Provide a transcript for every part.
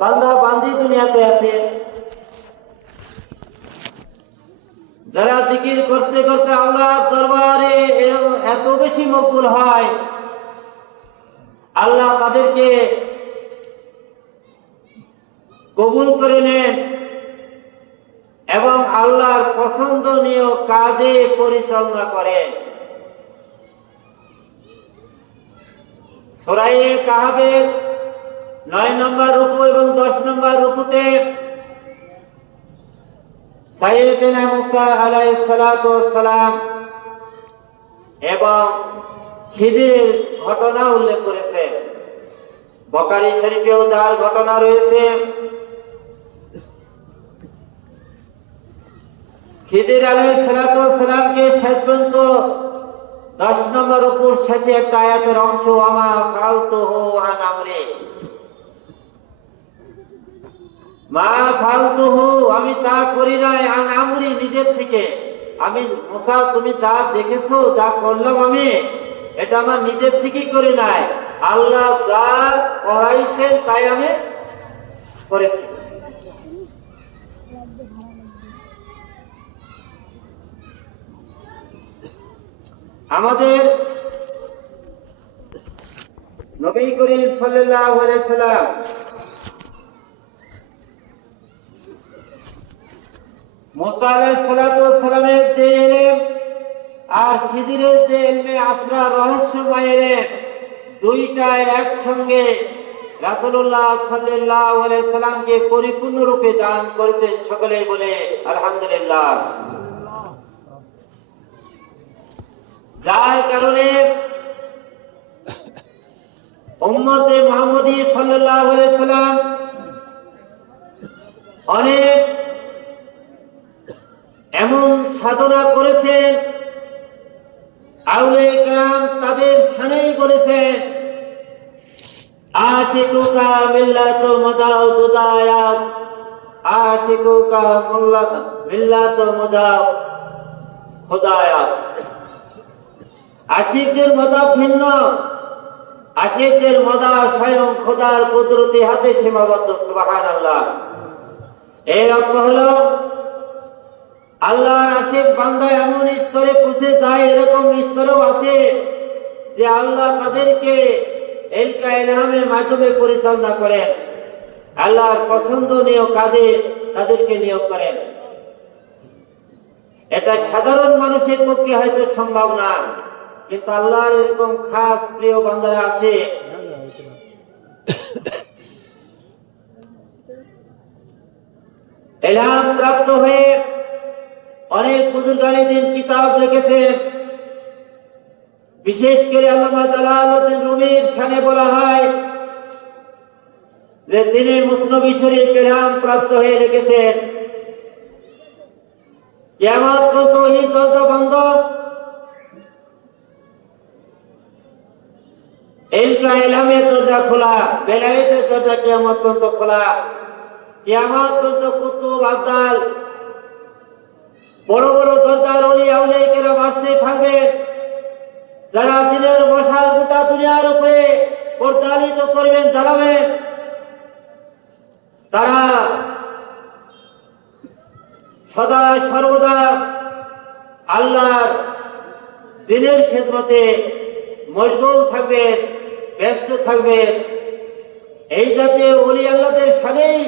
বান্দা বান্দি দুনিয়াতে আছে, যারা জিকির করতে করতে আল্লাহর দরবারে এত বেশি মকবুল হয়, আল্লাহ তাদেরকে কবুল করে নেন এবং আল্লাহর পছন্দনীয় কাজে পরিচালনা করেন। সূরা কাহফের 9 নম্বর রুকু এবং 10 নম্বর রুকুতে সাইয়েদনা মুসা আলাইহিস সালাতু ওয়াস সালাম এবং খিদিরের ঘটনা উল্লেখ করেছেন। বুখারী শরীফেও যার ঘটনা রয়েছে, খিদির আলাইহিস সালাতু ওয়াস সালামকে শেষ পর্যন্ত 10 নম্বর রুকুর শেষে একটা আয়াতের অংশ, ওয়ামা ফালতুহু আন আমরি, মা ফালতুহু, আমি তা করি নাই, আন আমরি, নিজের থেকে। আমি মুসা, তুমি যা দেখেছো, যা করলাম আমি, এটা আমার নিজের থেকেই করি নাই, আল্লাহ যা করাইছেন তাই আমি করেছি। আমাদের নবী করিম সাল্লাল্লাহু আলাইহি সাল্লাম মুসা আলাইহিস সালাতু ওয়াস সালামের যে ইলম আর খিদিরের যে ইলমে আসরার রহস্যময় ইলম, দুইটা একসঙ্গে রাসূলুল্লাহ সাল্লাল্লাহু আলাইহি সাল্লামকে পরিপূর্ণ রূপে দান করেছেন। সকলেই বলে আলহামদুলিল্লাহ। যার কারণে উম্মতে মুহাম্মদী সাল্লাল্লাহু আলাইহি সাল্লাম অনেক এমন সাধনা করেছেন, আউলিয়া কেরাম তাদের শানেই বলেছেন, আশিকুকা মিল্লাতু মুজাউ দুদায়াত, আশিকুকা মিল্লাতু মুজাউ খুদায়াত। আশিকদের মজাব ভিন্ন, আশিকদের মজাব স্বয়ং খোদার কুদরতি হাতে সীমাবদ্ধ। সুবহানাল্লাহ। এর অর্থ হলো আল্লাহর আশিক বান্দা এমন স্তরে পৌঁছে যায়, এরকম স্তরেও আছে যে আল্লাহ তাদেরকে ইলকা ইলহামের মাধ্যমে পরিচালনা করেন, আল্লাহর পছন্দনীয় কাজে তাদেরকে নিয়োগ করেন। এটা সাধারণ মানুষের পক্ষে হয়তো সম্ভব না, কিন্তু আল্লাহর এরকম খাস প্রিয় বান্দারা আছে। ইলহাম প্রাপ্ত হয়ে অনেক বুজুর্গানে দিন কিতাব লিখেছেন। বিশেষ করে আল্লামা জালালউদ্দিন রুমির শানে বলা হয় যে তিনি মুসনবী শরীফ ইলহাম প্রাপ্ত হয়ে লিখেছেন, কিয়ামত পর্যন্ত ওহী দরজা বন্ধ, ইলকা ইলহামের দরজা খোলা, বেলায়েতের দরজা কিয়ামত পর্যন্ত খোলা। কিয়ামত পর্যন্ত কুতুব আবদাল, বড় বড় দরজার ওলি আউলিয়া কেরাম আসতে থাকবেন, যারা দিনের মশাল গোটা দুনিয়ার উপরে পরিচালিত করবেন, জ্বালাবেন। তারা সদা সর্বদা আল্লাহর দিনের খেদমতে মশগুল থাকবেন, ব্যস্ত থাকবেন। এই জাতীয় ওলি আল্লাহদের সাথেই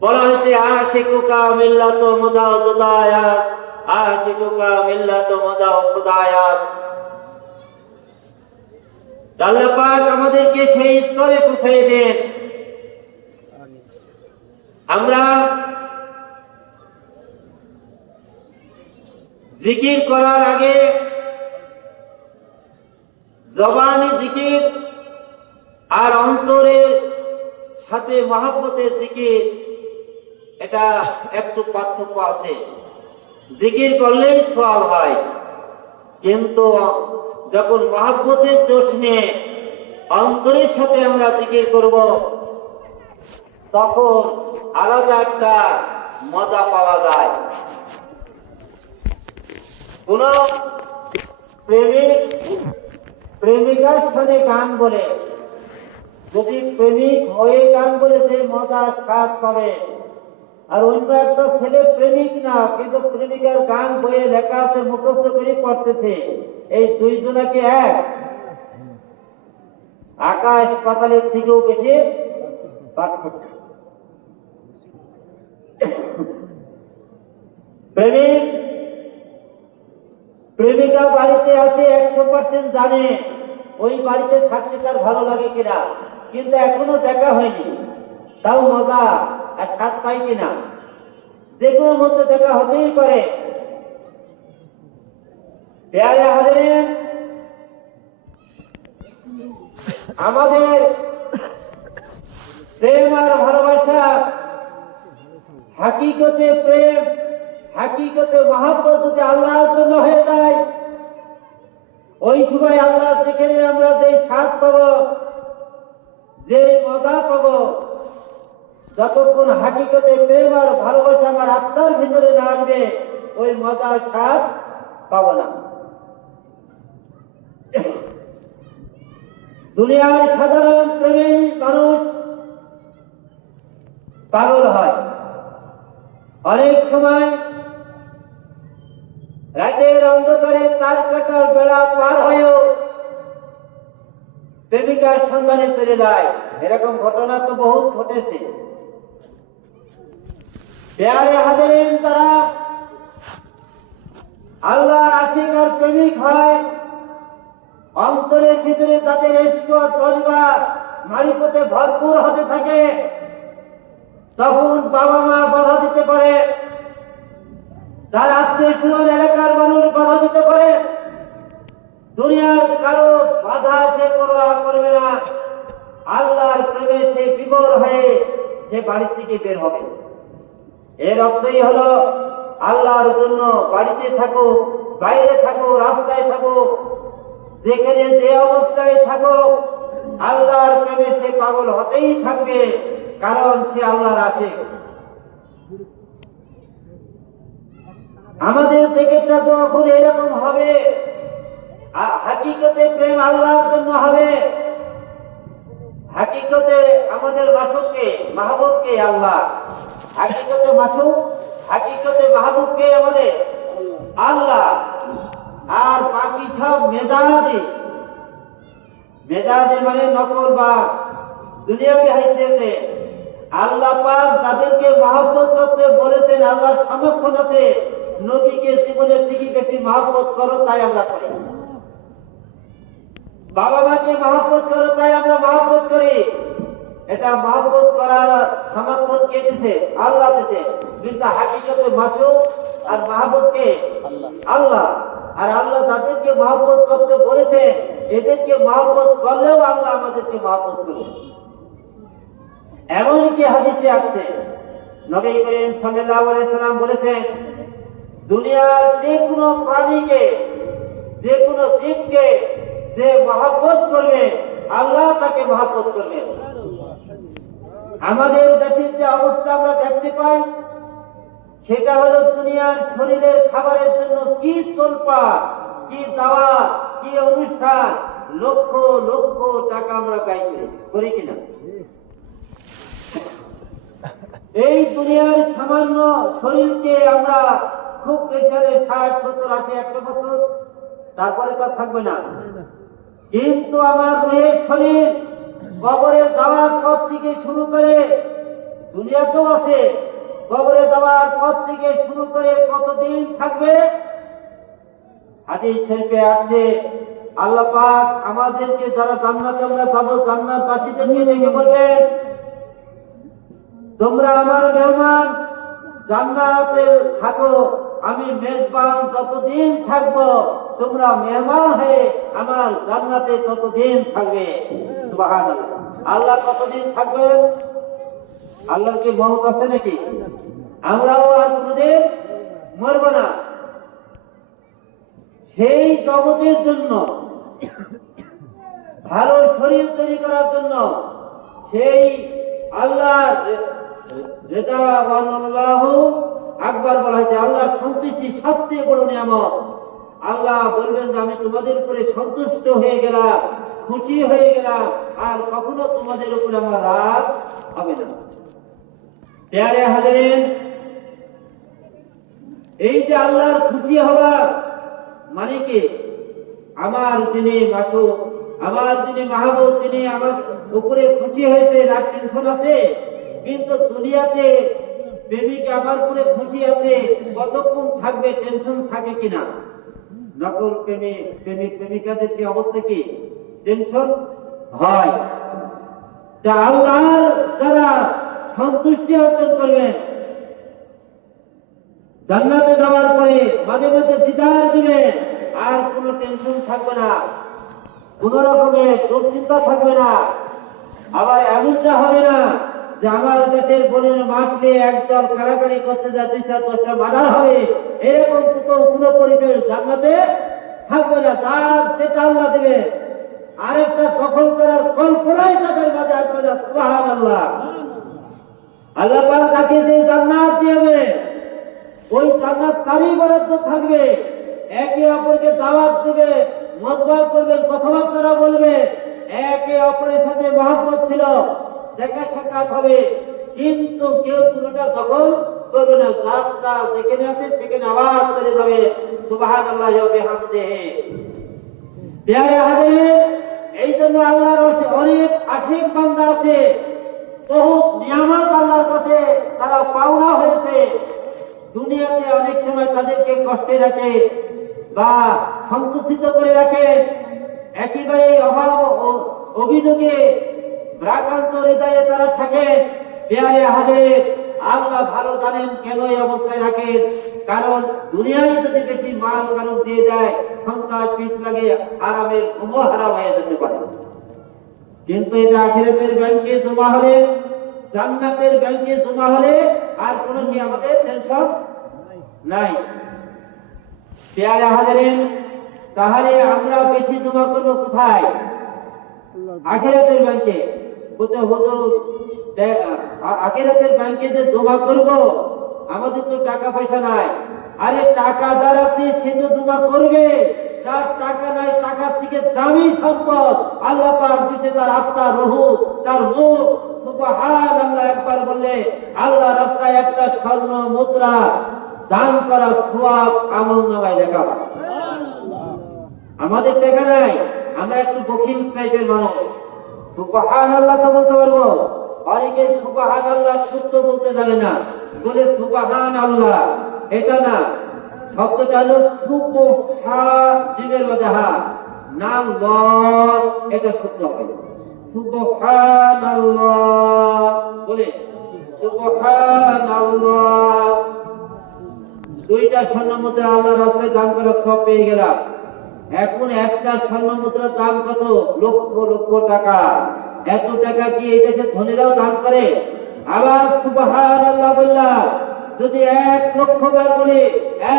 বলা হয়েছে, আশিকুকা মিল্লাতু মুজাউ দুদায়াত, আশিকুকা মিল্লাতু মুজাউ খুদায়াত। আল্লাহ পাক আমাদেরকে সেই স্তরে পৌঁছে দেন। আমরা জিকির করার আগে জবানি জিকির আর অন্তরের সাথে মহব্বতের জিকির, এটা একটু পার্থক্য আছে। জিকির করলেই সওয়াব হয়, কিন্তু যখন মহব্বতের জোশ নিয়ে অন্তরের সাথে আমরা জিকির করব, তখন আলাদা একটা মজা পাওয়া যায়। কোন প্রেমিক প্রেমিকার সাথে গান বলে যদি প্রেমিক হয়ে গান বলে যে মজার স্বাদ পাবে, আর অন্য একটা ছেলে প্রেমিক না কিন্তু প্রেমিকার গান বইয়ে লেখা আছে মুখস্থ করে পড়তেছে, এই দুইজনাকে এক, আকাশ পাতালের থেকেও বেশি পার্থক্য। প্রেমিক প্রেমিকা বাড়িতে আছে 100% জানে ওই বাড়িতে থাকতে তার ভালো লাগে কিনা, কিন্তু এখনো দেখা হয়নি, তাও মজা আর স্বাদ পাই কিনা, যে কোনো মধ্যে দেখা হতেই পারে। প্যারে হাজেরিন, আমাদের প্রেম আর ভালোবাসা, হাকিকতে প্রেম, হাকিকতে মহব্বত যদি আল্লাহর জন্য হয়ে যায়, ওই সময় আল্লাহ যেখানে আমরা যে স্বাদ পাব, যে মজা পাব, যতক্ষণ হাকিকতে প্রেম আর ভালোবাসা আমার আত্মার ভিতরে না আসবে ওই মজার স্বাদ পাব না। দুনিয়ার সাধারণ প্রেমে মানুষ পাগল হয়। অনেক সময় রাতের অন্ধকারে তার কাটার বেড়া পার হয়েও প্রেমিকার সন্ধানে চলে যায়, এরকম ঘটনা তো বহুত ঘটেছে। প্যারে হাজেরিন, তারা আল্লাহর আশিক আর প্রেমিক হয়, অন্তরের ভিতরে তাদের ইশক ও জজবা মারিফতে ভরপুর হতে থাকে। তখন বাবা মা বাধা দিতে পারে, তার আত্মীয় স্বজন এলাকার মানুষ বাধা দিতে পারে, দুনিয়ার কারো বাধা সে পরোয়া করবে না। আল্লাহর প্রেমে সে বিভোর হয়ে সে বাড়ি থেকে বের হবে। এর অর্থই হলো আল্লাহর জন্য বাড়িতে থাকো, বাইরে থাকো, রাস্তায় থাকো, যেখানে যে অবস্থায় থাকো, আল্লাহর প্রেমে সে পাগল হতেই থাকবে, কারণ সে আল্লাহর আশিক। আমাদের দিকেটা যখন এরকম হবে, হাকিকতে প্রেম আল্লাহর জন্য হবে, হাকিকতে আমাদের মাসুককে মাহবুবকে আল্লাহ, হাকিকতে মাসুক, হাকিকতে মাহবুবকে আমাদের আল্লাহ। আর বাকি সব মেজাজি, মেজাজি মানে নকল বা দুনিয়াবি হাইসিয়তে আল্লাহ পাক যাদেরকে মহব্বত করতে বলেছেন, আল্লাহর সমর্থন আছে, নবীকে জীবনের থেকে বেশি মহব্বত করো তাই আমরা করি, বাবা মাকে মহব্বত করো তাই আমরা মহব্বত করি। এটা মহব্বত করার সমর্থন কে দিছে? আল্লাহ দিছে। কিন্তু হাকিকতে মাসুক আর মাহবুবকে আল্লাহ। আর আল্লাহ যাদেরকে মহব্বত করতে বলেছে, এদেরকে মহব্বত করলেও আল্লাহ আমাদেরকে মহব্বত করবে। এমনকি হাদিসে আসছে, নবী করিম সাল্লাল্লাহু আলাইহি সাল্লাম বলেছেন, দুনিয়ার যে কোনো প্রাণীকে, যে কোনো জীবকে যে মহব্বত করবে, আল্লাহ তাকে মহব্বত করবে। আমাদের দেশের যে অবস্থা আমরা দেখতে পাই, সেটা হলো দুনিয়ার শরীরের খাবারের জন্য কি তোলপাড়, কি দাওয়াত, কি অনুষ্ঠান, লক্ষ লক্ষ টাকা আমরা ব্যয় করি কিনা। এই দুনিয়ার সামান্য শরীরকে আমরা খুব প্রেসারে 60, 70, 80, 100 বছর, তারপরে তার থাকবে না। কিন্তু আমার রুহের শরীর কবরে যাওয়ার পর থেকে শুরু করে, দুনিয়াতেও আছে, কবরে যাওয়ার পর থেকে শুরু করে কতদিন থাকবে? হাদিস শরীফে আসছে, আল্লাহ পাক আমাদেরকে যারা জান্নাতে আমরা পাবো, জান্নাতবাসীদেরকে ডেকে বলবেন, তোমরা আমার মেহমান, জান্নাতে থাকো, আমি মেজবান যতদিন থাকবো, তোমরা মেহমান হয়ে আমার জান্নাতে ততদিন থাকবে। সুবহানাল্লাহ। আল্লাহ কতদিন থাকবেন? আল্লাহর কি মওত আছে নাকি? আমরাও আর কোনদিন মরব না। সেই জগতের জন্য, ভালো শরীর তৈরি করার জন্য, সেই আল্লাহর রেদা ওয়াল্লাহু আকবার বলা হয়েছে। আল্লাহর সন্তুষ্টি সবচেয়ে বড় নিয়ামত। আল্লাহ বলবেন যে আমি তোমাদের উপরে সন্তুষ্ট হয়ে গেলাম, খুশি হয়ে গেলাম, আর কখনো তোমাদের উপর আমার রাগ হবে না। প্যারে হাজারেন, এই যে আল্লাহর খুশি হওয়া মানে কি, আমার যিনি মাসুক, আমার যিনি মাহবুব, তিনি আমার উপরে খুশি হয়েছে, রাগ টেনশন আছে, কিন্তু দুনিয়াতে প্রেমিক আমার উপরে খুশি আছে, কতক্ষণ থাকবে, টেনশন থাকে কিনা? নকল প্রেমিকাদের কি অবস্থা, কি টেনশন হয়। তা আল্লাহর যারা সন্তুষ্টি অর্জন করবেন, জান্নাতে যাওয়ার পরে মাঝে মাঝে দিদার দিবেন, আর কোনো টেনশন থাকবে না, কোন রকমের দুশ্চিন্তা থাকবে না। আবার এমনটা হবে না যে আমার দেশের বোনের মাঠে একদল কারাকারি করতে যায়, 2-10টা মার্ডার হবে, এরকম কোনো পরিবেশ জান্নাতে থাকবে না। তার যেটা আল্লাহ দেবে, আরেকটা দখল করার কল্পনাই তাদের মাঝে আসবে না। সুবহানাল্লাহ। আল্লাহ পাক তাকে যে জান্নাত দিবে, ওই জান্নাত তারই বরাদ্দ থাকবে। একে অপরকে দাওয়াত দেবে, মতবাদ করবেন, কথাবার্তা বলবে, একে অপরের সাথে মহব্বত ছিল, দেখা সাক্ষাৎ হবে, কিন্তু কেউ কোনোটা দখল করবে না। যারটা যেখানে আছে সেখানে আওয়াজ করে যাবে সুবহানাল্লাহ ওয়া বিহামদিহি। প্যারে হাজির, এই জন্য আল্লাহর অনেক আশিক বান্দা আছে, বহুত নিয়ামত আল্লাহর কাছে তারা পাওনা হয়েছে। দুনিয়াতে অনেক সময় তাদেরকে কষ্টে রাখে বা সংকুচিত করে রাখে, একেবারে অভাব অভিযোগে রাগান্ত হৃদয়ে তারা থাকে। পেয়ারে হাজির, আল্লাহ ভালো জানেন কেন এই অবস্থায় রাখেন। কারণ দুনিয়ায় যদি বেশি মাল কারণ দিয়ে দেয়, সন্তান পিঠ লাগে, আরামের ঘুমও হারাম হয়ে যেতে পারে। কিন্তু এটা আখিরাতের ব্যাংকে জমা হলে, জান্নাতের ব্যাংকে জমা হলে আর কোনো কি আমাদের টেনশন নাই। পেয়ারে হাজির, তাহলে আমরা বেশি জমা করবো কোথায়? আখিরাতের ব্যাংকে। আখিরাতের ব্যাংকে যে জমা করব, আমাদের তো টাকা পয়সা নাই। আরে টাকা যার আছে সে তো জমা করবে, যার টাকা নাই, টাকার থেকে দামি সম্পদ আল্লাহ পাক দিয়েছে তার আত্মা, রূহ, তার মুখ। সুবহানাল্লাহ একবার বললে আল্লাহ রাস্তায় একটা স্বর্ণ মুদ্রা দান করা সওয়াব আমলনামায় লেখা হয়। আমাদের টাকা নাই, আমরা একটু বখিল টাইপের মানুষ। সুবহানাল্লাহ তো বলতে পারবো, অনেকে সুবহানাল্লাহ সত্য বলতে জানে না, বলে সুবহানাল্লাহ। এটা না, শব্দটা হলো সুবহা, জিমের মধ্যে হা, নাম ল, এটা সত্য হবে। সুবহানাল্লাহ বলে, সুবহানাল্লাহ। 2টা স্বর্ণ মুদ্রা আল্লাহর রাস্তায় দান করার সব পেয়ে গেলাম। এখন একটা স্বর্ণ মুদ্রার দাম কত? লক্ষ লক্ষ টাকা। এত টাকা কি এই দেশে ধনীরাও দান করে? আবার সুবহানাল্লাহ বললাম, যদি 1 লক্ষ বার বলে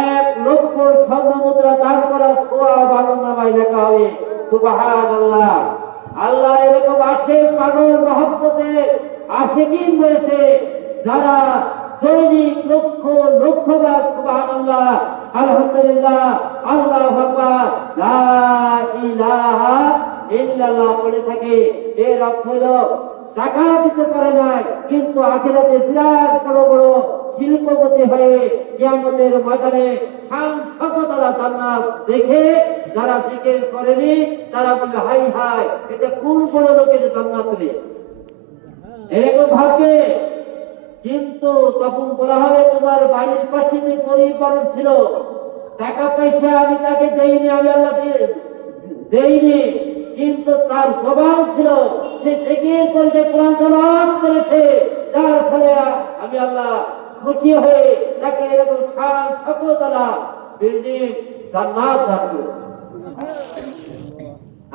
1 লক্ষ স্বর্ণ মুদ্রা দান করার সওয়াব আমলনামায় লেখা হবে। সুবহানাল্লাহ। আল্লাহ এরকম আশিক, পাগল, মহব্বতে আশিকিন রয়েছে, যারা দৈনিক লক্ষ লক্ষ বার সুবহানাল্লাহ, আলহামদুলিল্লাহ, আল্লাহু আকবার, লা ইলাহা ইল্লাল্লাহ পড়ে থাকে। এর অর্থ হলো টাকা দিতে পারে না, কিন্তু আখিরাতে বিরাট বড় বড় শিল্পপতি হয়ে কিয়ামতের ময়দানে শান শওকতওয়ালা জান্নাত দেখে যারা জিকির করেনি তারা বলে হাই হাই, এটা কোন বড় লোকের জান্নাত রে, এরকম ভাববে। কিন্তু তখন বলা হবে তোমার বাড়ির পাশে যে গরিব মানুষ ছিল, টাকা পয়সা আমি তাকে দেইনি, আমি আল্লাহ দেইনি, কিন্তু তার জবান ছিল, সে জিকির করে কোরআন তেলাওয়াত করেছে, যার ফলে আমি আল্লাহ খুশি হয়ে তাকে এরকম শান শওকতওয়ালা বিল্ডিং জান্নাত দান করেছি।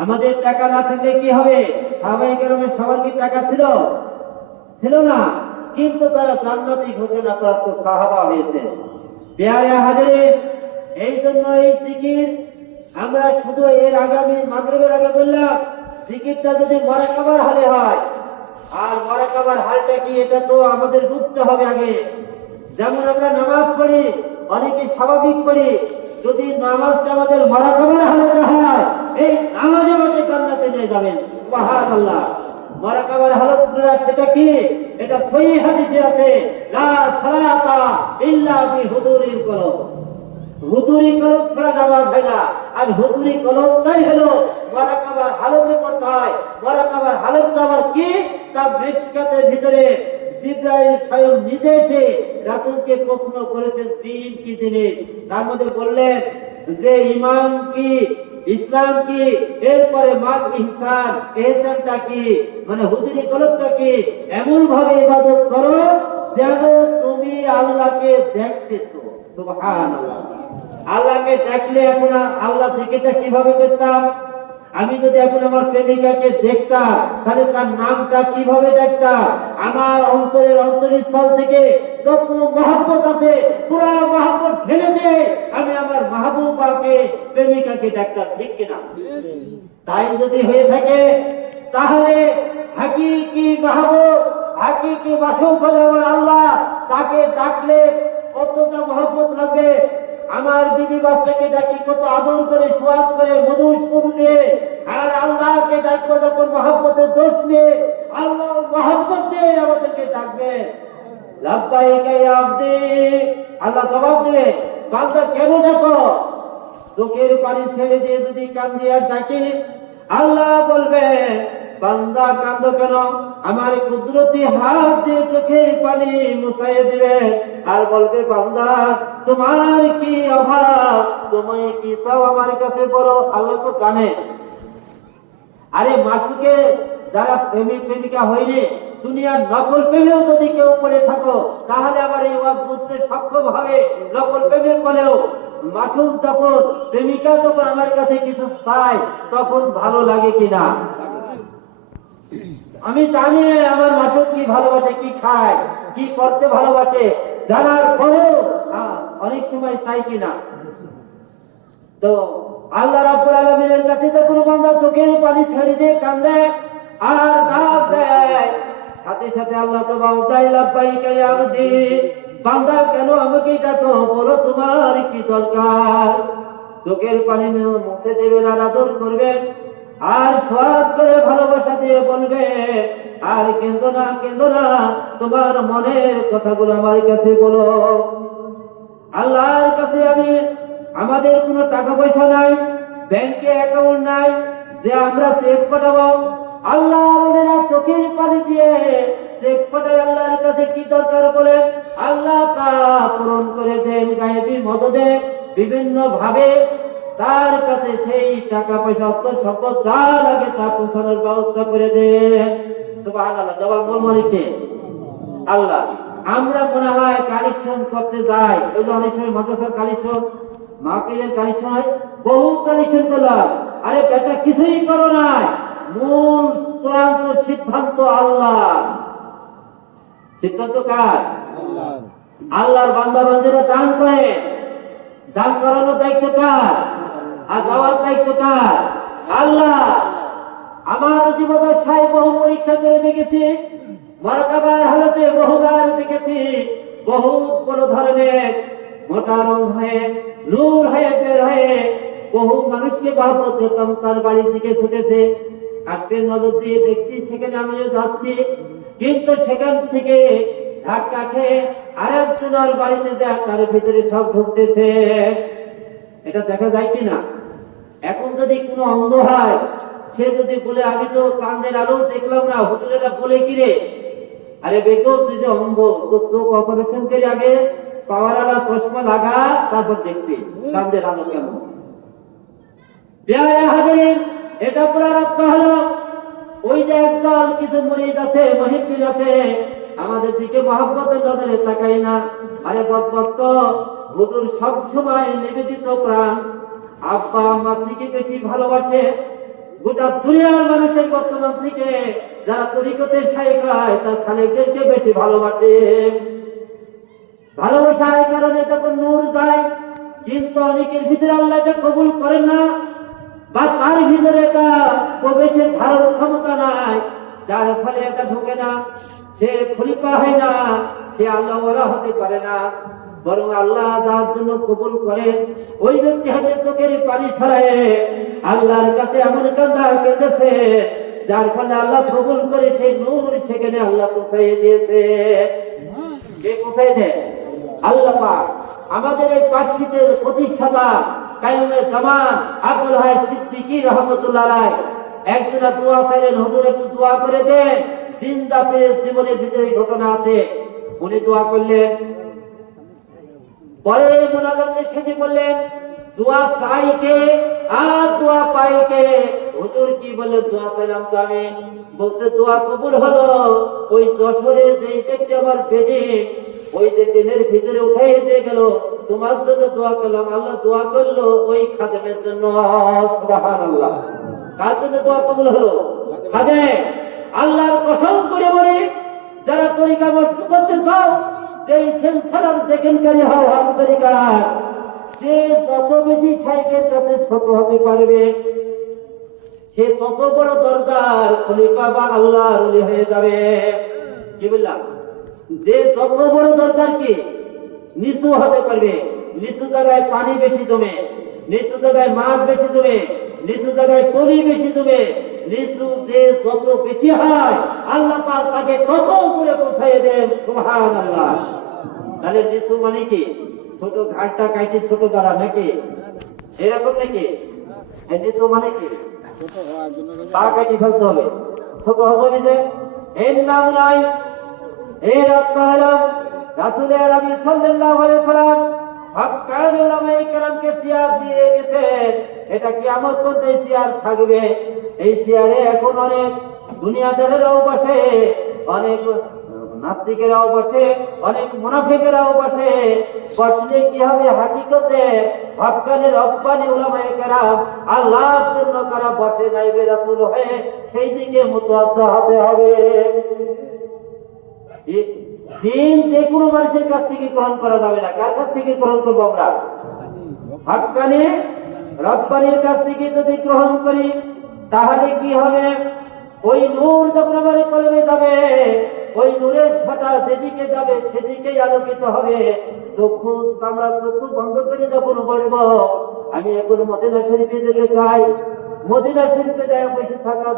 আমাদের টাকা না থাকলে কি হবে? সাহাবায়ে কেরামের সবার কি টাকা ছিল? ছিল না, কিন্তু তারা জান্নাতি ঘোষণাপ্রাপ্ত সাহাবা হয়েছে। পেয়ারে হাজির, এই জন্য এই জিকির আমরা শুধু এর আগামী মাগরিবের আগে বললাম, জিকিরটা যদি মুরাকাবার হালে হয়, আর মুরাকাবার হালটা কি এটা তো আমাদের বুঝতে হবে আগে। যেমন আমরা নামাজ পড়ি, অনেকে স্বাভাবিক পড়ি, যদি নামাজটা আমাদের মুরাকাবার হালে হয় এই নামাজে আমাকে জান্নাতে নিয়ে যাবেন। সুবহানাল্লাহ। মুরাকাবার হালতগুলো সেটা কি? এটা সহিহ হাদিসে আছে, লা সালাতা ইল্লা বিহুদুরিল কলব। হুজুরি কলব ছাড়া নামাজ হয় না। আর হুজুরি কলবটাই হলো মুরাকাবার হালতে পড়তে হয়। মুরাকাবার হালতটা আবার কি? তা মিশকাতের ভিতরে জিবরাইল স্বয়ং নিজে এসে রাসূলকে প্রশ্ন করেছেন দিন কি জিনিস। তার মধ্যে বললেন যে ঈমান কি, ইসলাম কি, এরপরে মাল ইহসান, ইহসানটা কি, মানে হুজুরি কলবটা কি। এমন ভাবে ইবাদত করো যেন তুমি আল্লাহকে দেখতেছো। সুবহানাল্লাহ। আল্লাহকে দেখলে এখন আল্লাহ জিকিরটা কিভাবে করতাম? আমি যদি এখন আমার প্রেমিকাকে দেখতাম তাহলে তার নামটা কিভাবে ডাকতাম? আমার অন্তরের অন্তরস্থল থেকে যত মহব্বত আছে পুরো মহব্বত ঢেলে দিয়ে আমি আমার মাহবুবাকে প্রেমিকাকে ডাকতাম, ঠিক কিনা? তাই যদি হয়ে থাকে তাহলে হাকিকি মাহবুব, হাকিকি মাসুক হলো আমার আল্লাহ। তাকে ডাকলে কতটা মহব্বত লাগবে। আমার বিবি বাচ্চাকে ডাকি কত আদর করে, সোয়াদ করে, মধুর সুর দিয়ে। আর আল্লাহকে ডাকবো যখন মহব্বতের দোষ নিয়ে, আল্লাহ মহব্বত দিয়ে আমাদেরকে ডাকবে। লাব্বাইকা ইয়া আবদি, আল্লাহ জবাব দেবে, বান্দা কেন ডাকো? চোখের পানি ছেড়ে দিয়ে যদি কান্দি আর ডাকি, আল্লাহ বলবে বান্দা কান্দো কেন? আমার কুদরতি হাত দিয়ে চোখের পানি মুছাইয়ে দিবে আর বলবে বান্দা তোমার কি অভাব, তুমি কি চাও আমার কাছে বলো। আল্লাহ তো জানে। আরে মাসুকে যারা প্রেমিক প্রেমিকা হয়নি, দুনিয়ার নকল প্রেমেও যদি কেউ পড়ে থাকো তাহলে আমার এই ওয়াজ বুঝতে সক্ষম হবে। নকল প্রেমের বলেও মাসুক যখন, প্রেমিকা যখন আমার কাছে কিছু চায় তখন ভালো লাগে কিনা। আমি জানি আমার মাসুক কি ভালোবাসে, কি খায়, কি করতে ভালোবাসে, জানার পরেও অনেক সময় চাই কিনা। তো আল্লাহ রাব্বুল আলামিনের কাছে যখন বান্দা চোখের পানি ছেড়ে দিয়ে কান্দে আর ডাক দেয়, সাথে সাথে আল্লাহ তো বলতাই লাব্বাইকা ইয়া আবদি, বান্দা কেন আমাকে ডাকো, বলো তোমার কি দরকার। চোখের পানি মুছে দেবেন আর আদর করবেন আর সোয়াদ করে ভালোবাসা দিয়ে বলবে আর কেঁদো না, কেঁদো না, তোমার মনের কথাগুলো আমার কাছে বলো। আল্লাহর কাছে আমাদের কোনো টাকা পয়সা নাই, ব্যাংকে অ্যাকাউন্ট নাই যে আমরা চেক পাঠাবো। আল্লাহর চোখের পানি দিয়ে চেক পাঠায় আল্লাহর কাছে কি দরকার বলেন, আল্লাহ তা পূরণ করে দেন গায়েবী মদদে। বিভিন্ন ভাবে তার কাছে সেই টাকা পয়সা অর্থ সম্পদ যা লাগে তা পৌঁছানোর ব্যবস্থা করে দেন। সুবহানাল্লাহ। জবাব বল মালিককে আল্লাহ। আমরা মনে হয় কালেকশন করতে যাই, ওই যে অনেক সময় মাদ্রাসার কালেকশন, মাহফিলের কালেকশন হয়, বহু কালেকশন করলাম। আরে বেটা কিছুই করো নাই, মূল চূড়ান্ত সিদ্ধান্ত আল্লাহ। সিদ্ধান্ত কার? আল্লাহর বান্দা বান্দীরা দান করে, দান করানোর দায়িত্ব কার? আর দেওয়ার দায়িত্ব কার? আল্লাহ। আমার জীবদ্দশায় বহু পরীক্ষা করে দেখেছি, মুরাকাবার হালতে বহুবার দেখেছি, বহুত বড় ধরনের মোটা রং হয়ে নূর হয়ে বের হয়ে বহু মানুষকে মহব্বত করতাম, তার বাড়ির দিকে ছুটেছে। আজকে নজর দিয়ে দেখছি সেখানে আমিও যাচ্ছি, কিন্তু সেখান থেকে ধাক্কা খেয়ে আরেকজনের বাড়িতে দেখ তার ভিতরে সব ঢুকতেছে। এটা দেখা যায় কিনা? এখন যদি কোনো অন্ধ হয়, সে যদি বলে আমি তো চাঁদের আলো দেখলাম না, হুজুরেরা বলে কিরে, আরে বেকো তুই যে অন্ধ, তোর চোখ অপারেশন করে আগে পাওয়ারওয়ালা চশমা লাগা, তারপর দেখবি চাঁদের আলো কেমন। প্রিয় হাজির, এটা পুরা রাখতে হলো। ওই যে একদল কিছু মুরিদ আছে, মুহিব্বিন আছে, আমাদের দিকে মহব্বতের নজরে তাকাই না। আরে বদভক্ত, হুজুর সব সময় নিবেদিত প্রাণ, আব্বা আম্মা থেকে বেশি ভালোবাসে। গোটা দুনিয়ার মানুষের বর্তমান থেকে যারা তরিকতের শাইখ হয় তার ছালেকদেরকে বেশি ভালোবাসে। ভালোবাসা এই কারণে তখন নূর যায়, কিন্তু অনেকের ভিতরে আল্লাহ এটা কবুল করেন না, বা তার ভিতরে এটা প্রবেশের ধারণ ক্ষমতা নাই, যার ফলে এটা ঢোকে না, সে খলিফা হয় না, সে আল্লাহ ওয়ালা হতে পারে না। বরং আল্লাহ যার জন্য কবুল করে ওই ব্যক্তি হাতে চোখের পানি ফেলায় আল্লাহর কাছে এমন কান্দা কেঁদেছে যার ফলে আল্লাহ কবুল করে সেই নূর সেখানে আল্লাহ পৌঁছাইয়ে দিয়েছে। কে পৌঁছাই দেয়? আল্লাহ পাক। আমাদের এই পার্সিদের প্রতিষ্ঠাতা কায়ুমে জামান আব্দুল হাই সিদ্দিকী রহমতুল্লাহ আলাইহি একদিন দোয়া চাইলেন, হুজুর একটু দোয়া করে দেন, জিন্দা পেয়ে জীবনের ভিতরে ঘটনা আছে। উনি দোয়া করলেন, পরে মোনাজাতে শেষে বললেন, দোয়া চাই কে আর দোয়া পাই কে? হুজুর কি বললেন? দোয়া চাইলাম তো আমি। বলতে দোয়া কবুল হলো ওই যশোরে যেই ব্যক্তি আমার বেডে ওই যে ট্রেনের ভিতরে উঠাই দিয়ে গেল, তোমার জন্য দোয়া করলাম, আল্লাহ দোয়া করলো ওই খাদেমের জন্য। সুবহানাল্লাহ। কার জন্য দোয়া কবুল হলো? খাদেম। আল্লাহর কসম করে বলে, যারা তরিকা মসজিদ করতে চাও, যেই সেন্সার যেখানকারই হও তরিকার, যে যত বেশি সাইকের কাছে ছোট হতে পারবে সে তত বড় দরজার খলিফা বা আল্লাহর ওলি হয়ে যাবে। কি বললাম? যে যত বড় দরজার কি নিচু হতে পারবে, নিচু জায়গায় পানি বেশি জমে, নিচু জায়গায় মাছ বেশি জমে, নিচু জায়গায় পলি বেশি জমে, নিচু যে যত বেশি হয় আল্লাহ পাক তাকে তত উপরে পৌঁছাইয়ে দেন। সুবহানাল্লাহ। তাহলে নিচু মানে কি? ছোট ঘাটটা কাইটে ছোট দ্বারা নাকি এরকম নাকি? নিচু মানে কি? পা কাটি ফেলতে হবে, ছোট হবে যে এর নাম নাই। এই রক্ত হলো রাসূলের নবী সাল্লাল্লাহু আলাইহি সাল্লাম হক্কানি উলামায়ে কেরামকে সিয়ার দিয়ে গেছেন। এটা কিয়ামত পর্যন্ত সিয়ার থাকবে। এই সিয়ারে এখন অনেক দুনিয়াদারেরাও বসে, অনেক নাস্তিকেরাও বসে, অনেক মুনাফিকেরাও বসে। বসলে কি হবে? হাকিকতে হক্কানি রব্বানি উলামায়ে কেরাম আল্লাহর জন্য কারা বসে নাইবে রাসূল হয়ে সেই দিকে মুতাওয়াজ্জা হতে হবে। দিন যে কোনো মানুষের কাছ থেকে গ্রহণ করা যাবে না। কার কাছ থেকে গ্রহণ করবো আমরা? হক্কানি রব্বানির কাছ থেকে যদি গ্রহণ করি তাহলে কি হবে? ওই নূর যখন আমার কলমে যাবে, ওই নূরের ছাটা যেদিকে যাবে সেদিকেই আলোকিত হবে। চক্ষু আমরা চক্ষু বন্ধ করে যখন বলবো আমি এখন মদিনা শরীফে যেতে চাই, মদিনা শরীফে যায় বসে থাকা,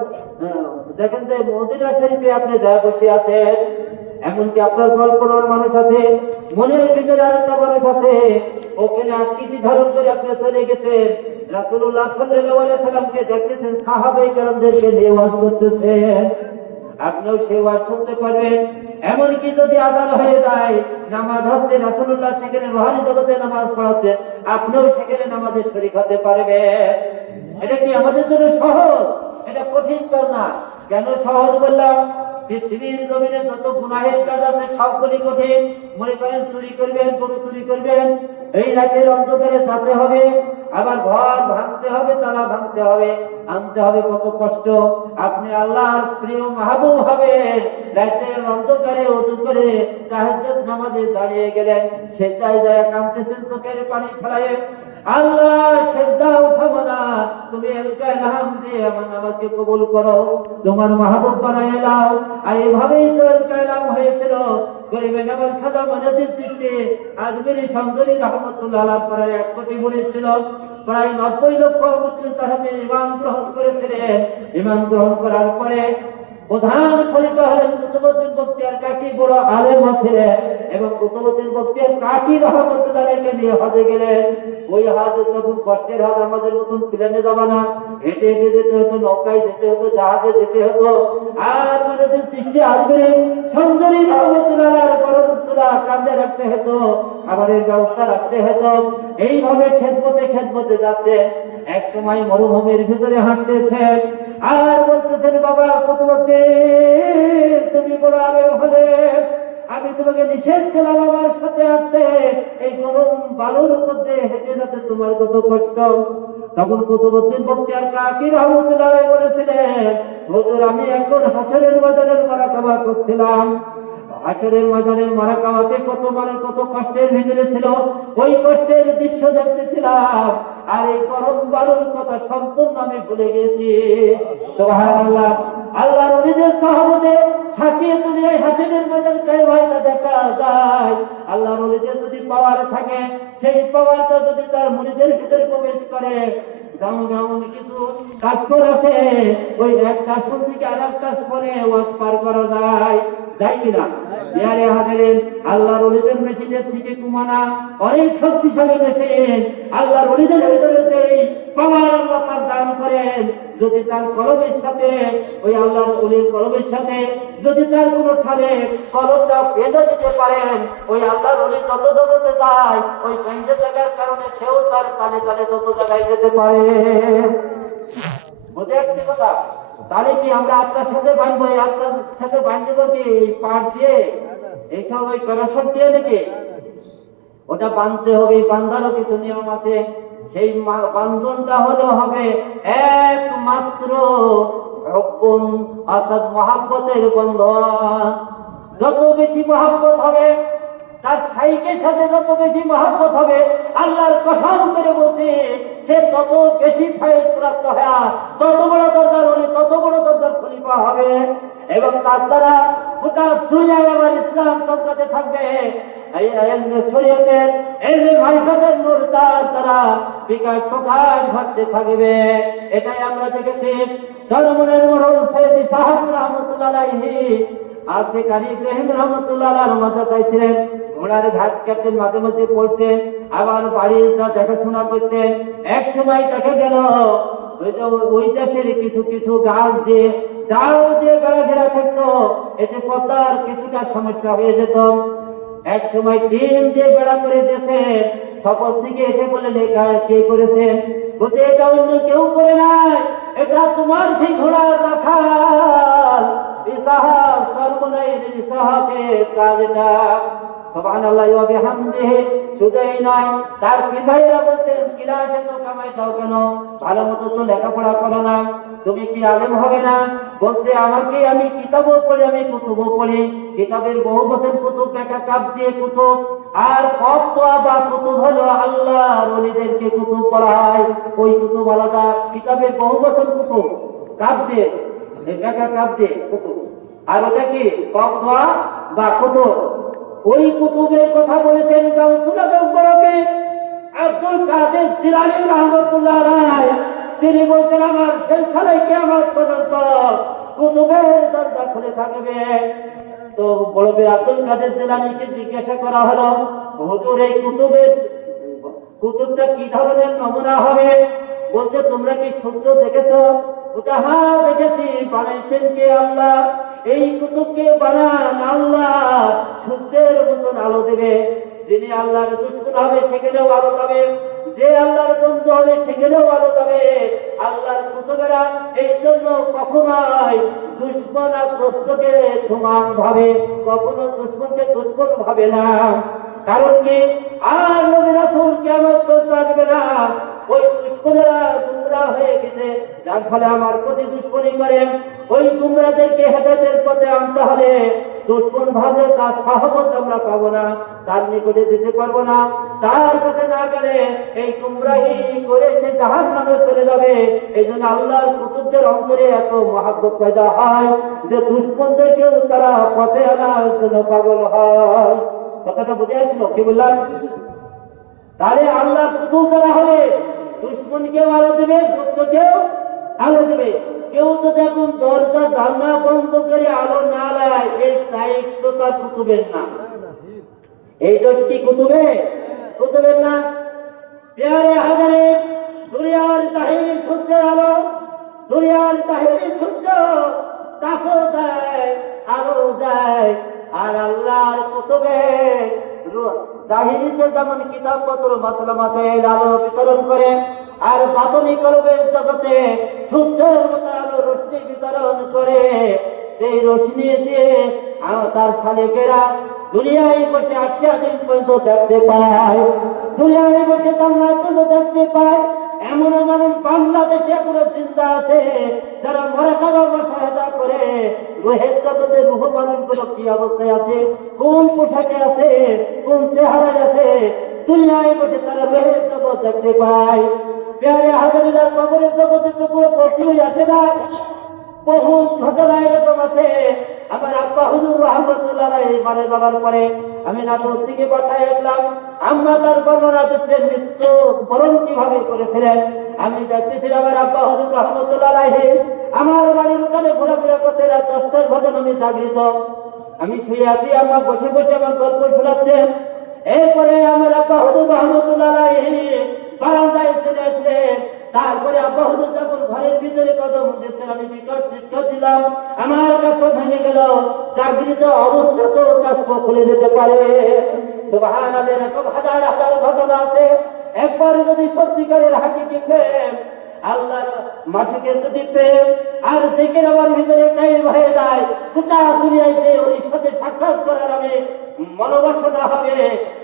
দেখেন যে মদিনা শরীফে আপনি যায় বসে আছেন, এমনকি আপনার কল্পনার মানুষ আছে, মনের ভিতরে আরেকটা মানুষ আছে, ওখানে আকৃতি ধারণ করে আপনি চলে গেছেন, রাসূলুল্লাহ সাল্লাল্লাহু আলাইহি সাল্লামকে দেখতেছেন, সাহাবায়ে কেরামদেরকে নিয়ে ওয়াজ করতেছেন, আপনিও সেই ওয়াজ শুনতে পারবেন। এমনকি যদি আযান হয়ে যায়, নামাজ হচ্ছে, রাসূলুল্লাহ সেখানে রুহানি জগতে নামাজ পড়াচ্ছেন, আপনিও সেখানে নামাজে শরীক হতে পারবেন। এটা কি আমাদের জন্য সহজ? এটা কঠিন কাজ না। কেন সহজ বললাম? পৃথিবীর জমিনে যত গুনাহের কাজ আছে সবগুলি কঠিন। মনে করেন চুরি করবেন, গরু চুরি করবেন, এই রাতের অন্ধকারে যেতে হবে, আবার ঘর ভাঙতে হবে, তালা ভাঙতে হবে, আনতে হবে, কত কষ্ট। আপনি আল্লাহর প্রিয় মাহবুব হবেন, রাতের অন্ধকারে ওযু করে তাহাজ্জুদ নামাজে দাঁড়িয়ে গেলেন, সেটাই যায় কাঁদতেছেন চোখের পানি ফেলায়ে, আল্লাহ সেজদা উঠাবো না, তুমি এলকা ইলহাম দিয়ে আমার নামাজকে কবুল করো, তোমার মাহবুব বানায় নাও। আর এইভাবেই তো এলকা ইলহাম হয়েছিল গরিবে নামাজ খাজা মনিউদ্দিন চিশতি আজমিরি শামদুরি রহমাতুল্লাহ আলাইহি পরে 1 কোটি মুরিদ ছিল, প্রায় 90 লক্ষ মুসলিম তার হাতে ঈমান গ্রহণ করেছিলেন। ঈমান গ্রহণ করার পরে প্রধান খলিফা হলেন কুতুবউদ্দিন বখতিয়ার কাকি, বড় আলেম ছিলেন, এবং কুতুবউদ্দিন বখতিয়ার কাকি রহমাতুল্লাহ আলাইহিকে নিয়ে হজে গেলেন। ওই হজ তখন কষ্টের হজ, আমাদের নতুন প্লেনে যাবা না, হেঁটে হেঁটে যেতে হতো, নৌকায় যেতে হতো, জাহাজে যেতে হতো। আর মনিউদ্দিন চিশতি আজমিরি শামদুরি রহমাতুল্লাহ আলাইহির গরম চুলা কাঁধে রাখতে হতো, খাবারের ব্যবস্থা রাখতে হতো। এইভাবে খেদমতে যাচ্ছে। এক সময় মরুভূমির ভিতরে হাঁটতেছেন আর বলতেছেন, বাবা কুতুবউদ্দিন তুমি বড় আলেম হলে, আমি তোমাকে নিষেধ করলাম আমার সাথে আসতে, এই গরম বালুর মধ্যে হেঁটে যেতে তোমার কত কষ্ট। তখন কুতুবউদ্দিন বখতিয়ার কাকি রহমাতুল্লাহ আলাইহি বলেছিলেন, হুজুর আমি এখন হাশরের ময়দানের মুরাকাবা করছিলাম, হাশরের ময়দানের মুরাকাবাতে কত মানুষ কত কষ্টের ভিতরে ছিল, ওই কষ্টের দৃশ্য দেখতেছিলাম, আর এই গরম বালুর কথা সম্পূর্ণ আমি ভুলে গেছি। সুবহানাল্লাহ। আল্লাহর ওলিদের সহবতে থাকিয়ে তুমি এই হাশরের ময়দানটাই ভয়টা দেখা যায়। আল্লাহর ওলিদের যদি পাওয়ার থাকে সেই পাওয়ারটা যদি তার মুরিদের ভিতরে প্রবেশ করে, যেমন যেমন কিছু কাজকর আছে, ওই এক কাজকর থেকে আর এক কাজ করে ওয়াজ পার করা যায়, যায় কিনা? বিহারে হাজারের আল্লাহর ওলিদের মেশিনের থেকে কুমানা অনেক শক্তিশালী মেশিন। আল্লাহর ওলিদের ভিতরে যেই পাওয়ার আল্লাহ পাক দান করেন, যদি তার কলমের সাথে, ওই আল্লাহর ওলির কলমের সাথে যদি তার কোনো সালে কলমটা বেঁধে দিতে পারেন, ওই আল্লাহর ওলি যত জগতে যায়, ওই বেঁধে থাকার কারণে সেও তার কানে কানে যত জায়গায় যেতে পারে। বুঝে আসছে কথা? তাহলে কি আমরা আপনার সাথে বাঁধবো? আপনার সাথে বাঁধবো কি পাট দিয়ে, এইসব ওই প্যারাসট দিয়ে নাকি? ওটা বাঁধতে হবে, বাঁধারও কিছু নিয়ম আছে। সেই বান্ধনটা হবে একমাত্র রব্বুন, অর্থাৎ মহাব্বতের বন্ধন। যত বেশি মহাব্বত হবে, তার শাইকের সাথে যত বেশি মহাব্বত হবে, আল্লাহর কসম করে বলছে, সে তত বেশি ফায়েজ প্রাপ্ত হয়ে তত বড় দরজার হলে তত বড় দরজার খলিফা হবে, এবং তার দ্বারা গোটা দুনিয়ায় আবার ইসলাম চমকাতে থাকবে। শরীয়তের এলমে মারিফাতের নূর তার দ্বারা বিকাশ প্রকাশ ঘটতে থাকবে। এটাই আমরা দেখেছি জনমনের মরহুম সৈয়দ সাহাব রহমতুল্লাহ আলাইহি আজকে কারি ইব্রাহিম রহমতুল্লাহ আলাইহির মাদ্রাসায় ছিলেন। ঘোড়ার ঘাস কাটতেন, মাঝে মধ্যে পড়তেন, আবার বাড়িটা দেখাশোনা করতেন। এক সময় দেখা গেল ওই দেশের কিছু কিছু গাছ দিয়ে ডাল দিয়ে বেড়া ঘেরা থাকতো, এতে পদ্মার কিছুটা সমস্যা হয়ে যেত। এক সময় ডিম দিয়ে বেড়া করে দিয়েছেন। শপথ থেকে এসে বললেন, কে করেছেন? বলছে, এটা অন্য কেউ করে নাই, এটা তোমার সেই ঘোড়ার রাখাল ইসাহাক সর্বনাইর ইসাহাকের কাজ এটা। সুবহানাল্লাহ ওয়া বিহামদিহি। শুধুই নয়, তার পিতাইরা বলতেন, ক্লাসে তো কামাই দাও কেন? ভালো মতো তো লেখাপড়া করো না, তুমি কি আলেম হবে না? বলছে, আমাকে আমি কিতাবও পড়ি, আমি কুতুবও পড়ি। কিতাবের বহু বচন কুতুব, লেখা কাব দিয়ে কুতুব। আর ফতোয়া বা কুতুব হলো আল্লাহর ওলিদেরকে কুতুব বলা হয়। ওই কুতুব আলাদা, কিতাবের বহু বচন কুতুব, কাব দিয়ে লেখা কাব দিয়ে কুতুব। আর ওটা কি ফতোয়া বা কুতুব। ওই কুতুবের কথা বলেছেন গাউসুল আজম বড়কে আব্দুল কাদের জিলানী রাহমাতুল্লাহ আলাইহি। তিনি বলছেন, আমার সিলসিলায় কিয়ামত পর্যন্ত কুতুবের দরজা খুলে থাকবে। তো বড়বীর আব্দুল কাদের জিলানীকে জিজ্ঞাসা করা হলো, হুজুর, এই কুতুবটা কি ধরনের নমুনা হবে? বলছে, তোমরা কি সূর্য দেখেছো? বলছে, হ্যাঁ দেখেছি। বানাইছেন কে? আল্লাহ। এই কুতুবকে বানান আল্লাহ। সূর্যের মতন আলো দেবে। যিনি আল্লাহর দুশমন হবে সেখানেও আলো যাবে, যে আল্লাহর বন্ধু হবে সেখানেও আলো যাবে। আল্লাহর কুতুবেরা এই জন্য কখনোই দুশমন আর দোস্তকে সমান ভাবে, কখনো দুশমনকে দুশমন ভাবে না। কারণ কি? আর নবী রাসূল কিয়ামত পর্যন্ত আসবে না। ওই দুশমনেরা গুমরাহ হয়ে গেছে, যার ফলে আমার প্রতি দুশমনি করে। ওই গুমরাহদেরকে হেদায়েতের পথে আনতে হলে দুশমন ভাবলে তার সহমত আমরা পাবো না, তার নিকটে যেতে পারবো না। তার কাছে না গেলে এই গুমরাহি করে সে জাহান্নামে চলে যাবে। এই জন্য আল্লাহর কুতুবদের অন্তরে এত মহাব্বত পয়দা হয় যে দুশমনদেরকেও তারা পথে আনার জন্য পাগল হয়। কথাটা বুঝে আসলো কি বললাম? তাহলে আল্লাহ কুতুব দ্বারা হবে, দুশমনকেও আলো দেবে, দুষ্টকেও আলো দেবে। কেউ তো দেখুন দরজা জানলা বন্ধ করে আলো না লায়, এই দায়িত্ব তার কুতুবের না। এই দোষ কি কুতুবের না? পেয়ারে হাজারে দুনিয়ার তাহিরি সূর্যের আলো, দুনিয়ার তাহিরি সূর্য তাপও দেয়, আলো দেয়। আর আল্লাহর কুতুবের জাহিরিতে যেমন কিতাবপত্র মাসলা মাসাইল আলো বিতরণ করে, আর বাতনি কলবের জগতে সূর্যের মতো আলো রশ্মি বিতরণ করে। সেই রশ্মি দিয়ে তার সালেকেরা দুনিয়ায় বসে 80 দিন পর্যন্ত দেখতে পায়, দুনিয়ায় বসে জান্নাত পর্যন্ত দেখতে পায়। এমন মানুষ বাংলাদেশে পুরো জিন্দা আছে যারা মুরাকাবা মুশাহাদা করে রুহের জগতে রূহ মানুষগুলো কি অবস্থায় আছে, কোন পোশাকে আছে, কোন চেহারায় আছে, দুনিয়ায় বসে তারা রুহের জগৎ দেখতে পায়। পেয়ারে হাজারিলার কবরের জগতে তো পুরো প্রশ্নই আসে না। বহু ঘটনা এরকম আছে। আমার আব্বা হুজুর রহমতুল্লাহ আলাইহি মারা যাওয়ার পরে আমি নাটোর থেকে বাসায় আসলাম। আম্মা তার বর্ণনা দিচ্ছেন মৃত্যু বরণ কিভাবে করেছিলেন। আমি দেখতেছিলাম আমার আব্বা হুজুর রহমতুল্লাহ আলাইহি আমার বাড়ির ওখানে ঘোরাফেরা করতে রাত 10টার ঘটনা আমি জাগৃত। আমি শুয়ে আছি, আম্মা বসে বসে আমার গল্প শোনাচ্ছেন। এরপরে আমার আব্বা হুজুর রহমতুল্লাহ আলাইহি বারান্দায় চলে আসলেন। তারপরে আব্বা হুজুর যখন ঘরের ভিতরে কদম দিচ্ছেন, আমি বিকট চিৎকার দিলাম, আমার কাপড় ভেঙে গেল। জাগৃত অবস্থা তো কাপড় খুলে যেতে পারে। সুবহানাল্লাহ, এরকম হাজার হাজার ঘটনা আছে। একবার যদি সত্যিকারের হাকিকি প্রেম, আল্লাহর মাঝিকে যদি প্রেম আর জিকির আমার ভিতরে কায়েম হয়ে যায়, গোটা দুনিয়ায় যে ওর সাথে সাক্ষাৎ করার আমি মনোবাসনা হবে,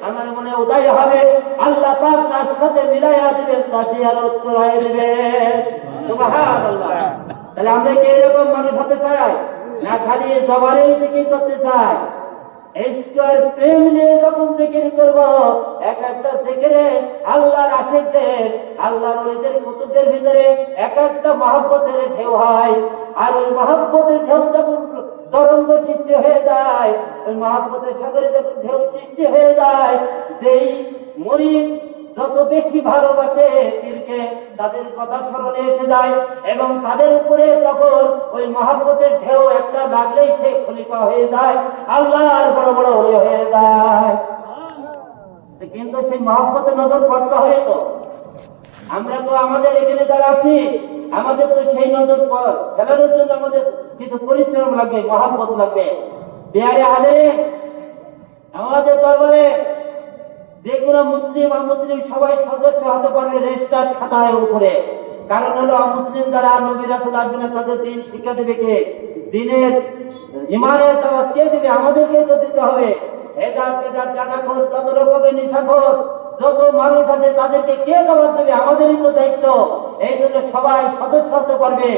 আমার মনে উদয় হবে, আল্লাহ পাক তার সাথে মিলাইয়া দিবেন, তার জিয়ারত করাইয়া দিবেন। সুবহানাল্লাহ। তাহলে আমরা কি এরকম মানুষ হতে চাই, না খালি জবানেই জিকির করতে চাই? ঈশ্বর প্রেম নিয়ে যখন জিকির করব, এক একটা জিকিরে আল্লাহর আশিকদের, আল্লাহর ওলিদের কুতুবদের ভিতরে এক একটা মহব্বতের ঢেউ হয়। আর ওই মহব্বতের ঢেউ যখন তরঙ্গ সৃষ্টি হয়ে যায়, ওই মহব্বতের সাগরে যখন ঢেউ সৃষ্টি হয়ে যায়, যেই মুরিদ যত বেশি ভালোবাসে পীরকে, তাদের কথা স্মরণে এসে যায় এবং তাদের উপরে তখন ওই মহব্বতের ঢেউ একটা লাগলেই সে খলিফা হয়ে যায়, আল্লাহর বড় বড় ওলি হয়ে যায়। কিন্তু সেই মহব্বতের নজর পড়তে হয় তো। আমরা তো আমাদের এখানে যারা আছি, আমাদের তো সেই নজর ফেলানোর জন্য আমাদের কিছু পরিশ্রম লাগবে, মহব্বত লাগবে। বিহারে হাজির, আমাদের দরবারে যে কোনো মুসলিম অমুসলিম সবাই সদস্য হতে পারবে রেজিস্টার খাতার উপরে। কারণ হলো অমুসলিম যারা নবী রাসূল আসবে না, তাদের দিন শিক্ষা দেবে কে? দিনের ইমানের দাওয়াত কে দিবে? আমাদেরকে তো দিতে হবে। হেদাত বেদাত গাঁজাখোর, যত রকমের নেশাখোর যত মানুষ আছে, তাদেরকে কে দাওয়াত দেবে? আমাদেরই তো দায়িত্ব। এই জন্য সবাই সদস্য হতে পারবে।